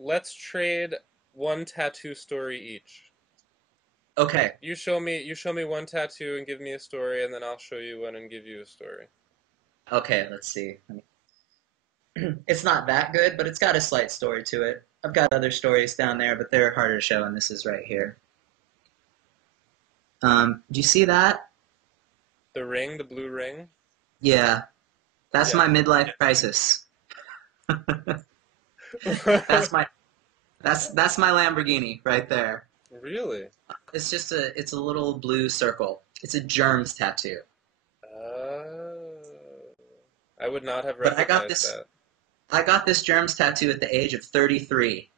let's trade one tattoo story each. Okay. You show me one tattoo and give me a story, and then I'll show you one and give you a story. Okay, let's see. It's not that good, but it's got a slight story to it. I've got other stories down there, but they're harder to show, and this is right here. Do you see that? The ring, the blue ring? Yeah, that's Yeah. my midlife crisis. That's my that's my Lamborghini right there. Really? It's a little blue circle. It's a germs tattoo. Oh. I would not have But recognized that. I got this germs tattoo at the age of 33.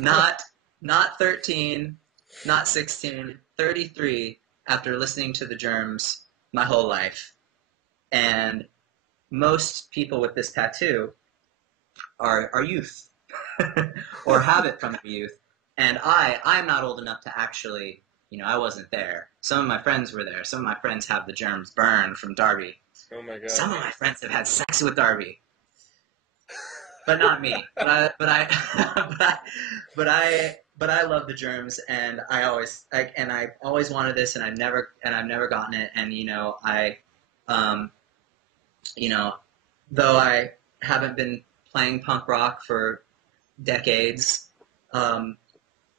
Not not 13, not 16, 33 after listening to the germs my whole life. And most people with this tattoo are youth or have it from their youth. And I'm not old enough to actually, I wasn't there. Some of my friends were there. Some of my friends have the germs burned from Darby. Oh my God. Some of my friends have had sex with Darby, but not me. But I love the germs, and I always wanted this, and I've never gotten it. And um, you know, though I haven't been playing punk rock for decades, um,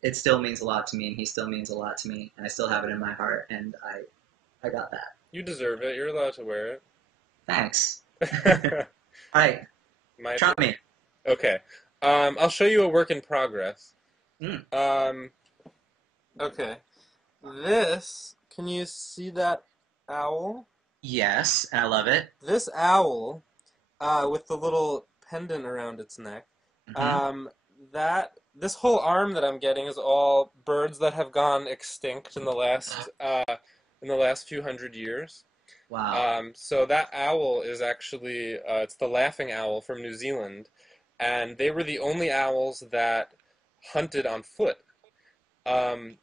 it still means a lot to me, and he still means a lot to me, and I still have it in my heart, and I got that. You deserve it. You're allowed to wear Thanks. it. All right, My try turn. me. Okay. I'll show you a work in progress. Mm. Um, okay. Can you see that owl? Yes, and I love it. This owl, with the little pendant around its neck, Hmm. um, this whole arm that I'm getting is all birds that have gone extinct in the last few hundred years. Wow. So that owl is actually it's the laughing owl from New Zealand, and they were the only owls that hunted on foot. Um,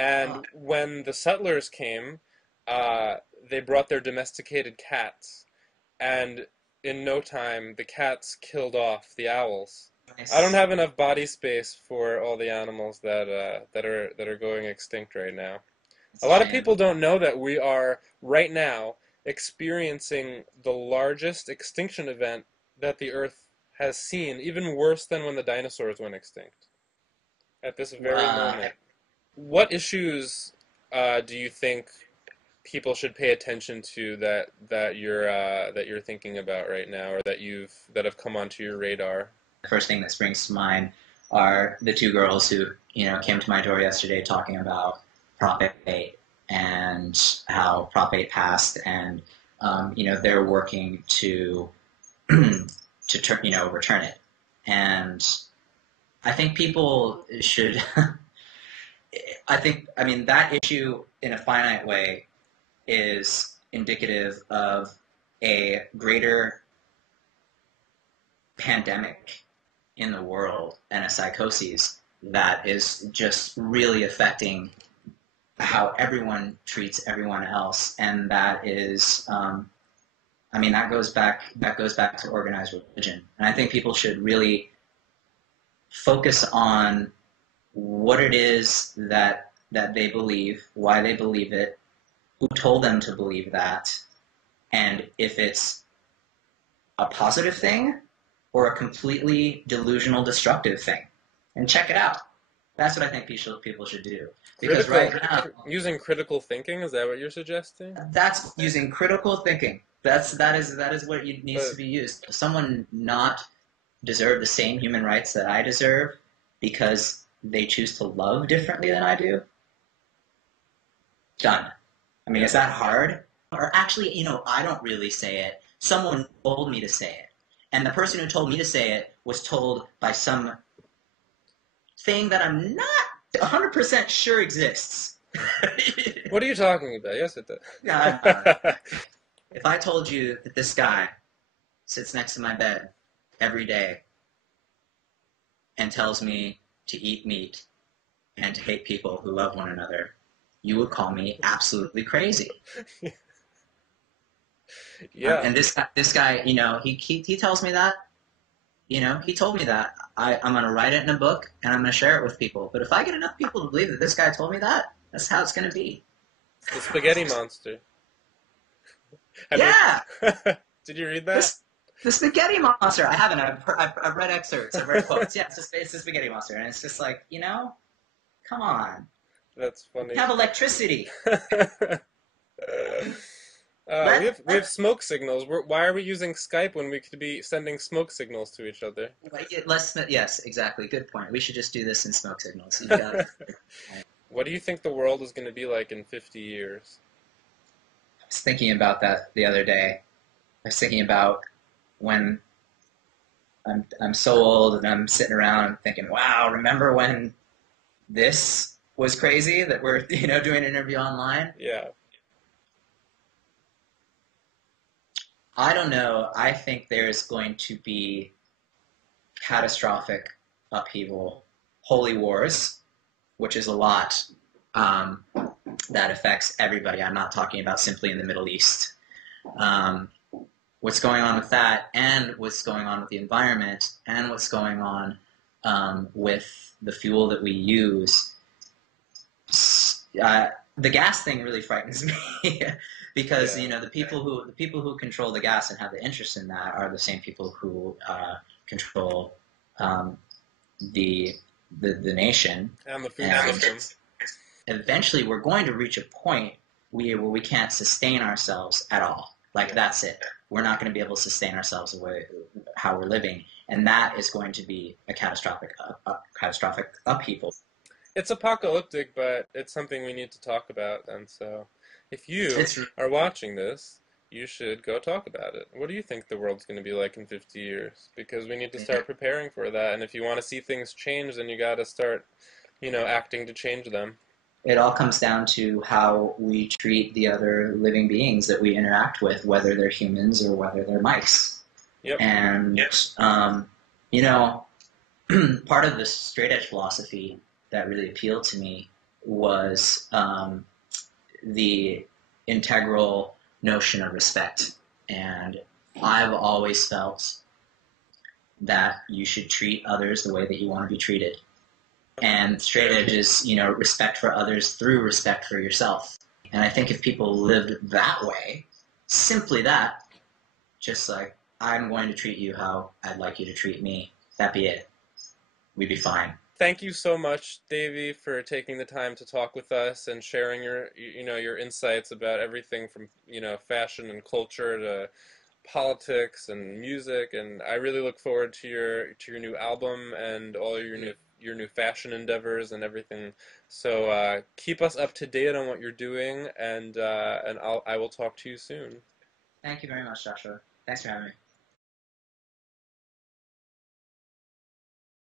Oh, and when the settlers came, uh, they brought their domesticated cats, and in no time, the cats killed off the owls. I don't nice. have enough body space for all the animals that are going extinct right now. It's A a lot of shame. people don't know that we are right now experiencing the largest extinction event that the Earth has seen, even worse than when the dinosaurs went extinct. At this very Uh, moment, what issues do you think people should pay attention to that you're thinking about right now, or that have come onto your radar? the first thing that springs to mind are the two girls who, came to my door yesterday talking about Prop 8 and how Prop 8 passed, and they're working to return it. And I think people should. I mean, that issue in a finite way is indicative of a greater pandemic in the world and a psychosis that is just really affecting how everyone treats everyone else, and that is, I mean, that goes back to organized religion, and I think people should really focus on what it is that they believe, why they believe it, who told them to believe that, and if it's a positive thing or a completely delusional, destructive thing, and check it out. That's what I think people should do. Because right now, Using critical thinking, is that what you're suggesting? that's using critical thinking. That is what needs to But be used. Does someone not deserve the same human rights that I deserve because they choose to love differently than I do? Done. I mean, yeah. is that hard? Or actually, I don't really say it. Someone told me to say it. And the person who told me to say it was told by some thing that I'm not 100% sure exists. What are you talking about? Yes, it Yeah, does. if I told you that this guy sits next to my bed every day and tells me to eat meat and to hate people who love one another, you would call me absolutely crazy. Yeah. And this guy, he tells me that, he told me that. I'm going to write it in a book and I'm going to share it with people. But if I get enough people to believe that this guy told me that, that's how it's going to be. The spaghetti monster. Have you? Yeah, Did you read that? this the spaghetti monster. I haven't. I've read excerpts. I've read quotes. Yeah, it's the spaghetti monster, and it's just like, come on. That's We funny. have electricity. We have Let smoke signals. Why are we using Skype when we could be sending smoke signals to each other? let's yes, exactly. Good point. We should just do this in smoke signals. You got it. What do you think the world is going to be like in 50 years? I was thinking about that the other day. I was thinking about when I'm so old and I'm sitting around and thinking, wow, remember when this was crazy that we're doing an interview online? Yeah. I don't know. I think there's going to be catastrophic upheaval, holy wars, which is a lot um, that affects everybody. I'm not talking about simply in the Middle East. Um, what's going on with that, and what's going on with the environment, and what's going on with the fuel that we use. The gas thing really frightens me because Yeah. the people who control the gas and have the interest in that are the same people who control um, the, the nation, And the food and system. eventually we're going to reach a point where we can't sustain ourselves at all. Like, Yeah. that's it. We're not going to be able to sustain ourselves the way how we're living, and that is going to be a catastrophic upheaval. It's apocalyptic, but it's something we need to talk about. And so, if you It's are watching this, you should go talk about it. What do you think the world's going to be like in 50 years? Because we need to start preparing for that. And if you want to see things change, then you got to start, acting to change them. it all comes down to how we treat the other living beings that we interact with, whether they're humans or whether they're mice. Yep. And um, you know, part of the straight edge philosophy that really appealed to me was the integral notion of respect. And I've always felt that you should treat others the way that you want to be treated. And straight edge is, respect for others through respect for yourself. And I think if people lived that way, simply that, just like, I'm going to treat you how I'd like you to treat me, that'd be it. We'd be fine. Thank you so much, Davey, for taking the time to talk with us and sharing your insights about everything from, fashion and culture to politics and music. And I really look forward to your new album and all your new fashion endeavors and everything. So keep us up to date on what you're doing, and I will talk to you soon. Thank you very much, Joshua. Thanks for having me.